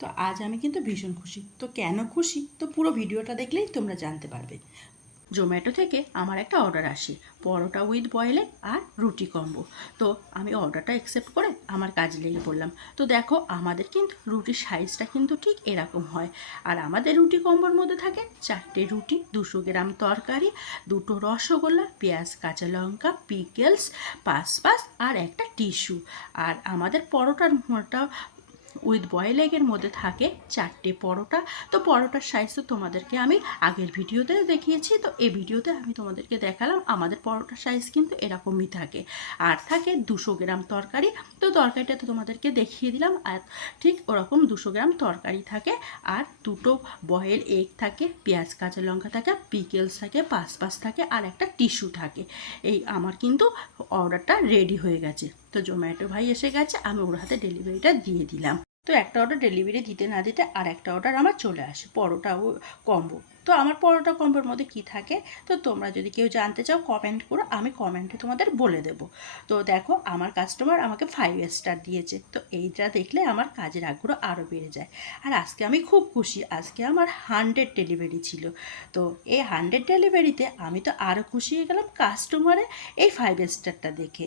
তো আজ আমি কিন্তু ভীষণ খুশি। তো কেন খুশি? তো পুরো ভিডিওটা দেখলেই তোমরা জানতে পারবে। জোম্যাটো থেকে আমার একটা অর্ডার আসে, পরোটা উইথ বয়েলে আর রুটি কম্বো তো আমি অর্ডারটা অ্যাকসেপ্ট করে আমার কাজে লেগে পড়লাম। তো দেখো, আমাদের কিন্তু রুটির সাইজটা কিন্তু ঠিক এরকম হয়। আর আমাদের রুটি কম্বোর মধ্যে থাকে চারটে রুটি, দুশো গ্রাম তরকারি, দুটো রসগোল্লা, পেঁয়াজ, কাঁচা লঙ্কা পিকেলস পাঁচ পাঁচ আর একটা টিস্যু আর আমাদের পরোটার মোটা উইথ বয়েল এগের মধ্যে থাকে চারটে পরোটা। তো পরোটার সাইজ তো তোমাদেরকে আমি আগের ভিডিওতে দেখিয়েছি, তো এই ভিডিওতে আমি তোমাদেরকে দেখালাম আমাদের পরোটার সাইজ কিন্তু এরকমই থাকে। আর থাকে দুশো গ্রাম তরকারি, তো তরকারিটা তো তোমাদেরকে দেখিয়ে দিলাম, আর ঠিক ওরকম দুশো গ্রাম তরকারি থাকে, আর দুটো বয়েল এগ থাকে, পেঁয়াজ, কাঁচা লঙ্কা থাকে, পিকেলস থাকে পাঁচ পাঁচ থাকে, আর একটা টিস্যু থাকে। এই আমার কিন্তু অর্ডারটা রেডি হয়ে গেছে। তো জোম্যাটো ভাই এসে গেছে, আমি ওর হাতে ডেলিভারিটা দিয়ে দিলাম। তো একটা অর্ডার ডেলিভারি দিতে না দিতে আর একটা অর্ডার আমার চলে আসে, পরোটা ও কম্বো তো আমার পরোটা কম্বোর মধ্যে কি থাকে? তো তোমরা যদি কেউ জানতে চাও কমেন্ট করো, আমি কমেন্টে তোমাদের বলে দেব। তো দেখো, আমার কাস্টমার আমাকে ফাইভ স্টার দিয়েছে। তো এইটা দেখলে আমার কাজের আগ্রহ আরও বেড়ে যায়। আর আজকে আমি খুব খুশি, আজকে আমার হান্ড্রেড ডেলিভারি ছিল। তো এই হান্ড্রেড ডেলিভারিতে আমি তো আরও খুশি হয়ে গেলাম কাস্টমারে এই ফাইভ স্টারটা দেখে।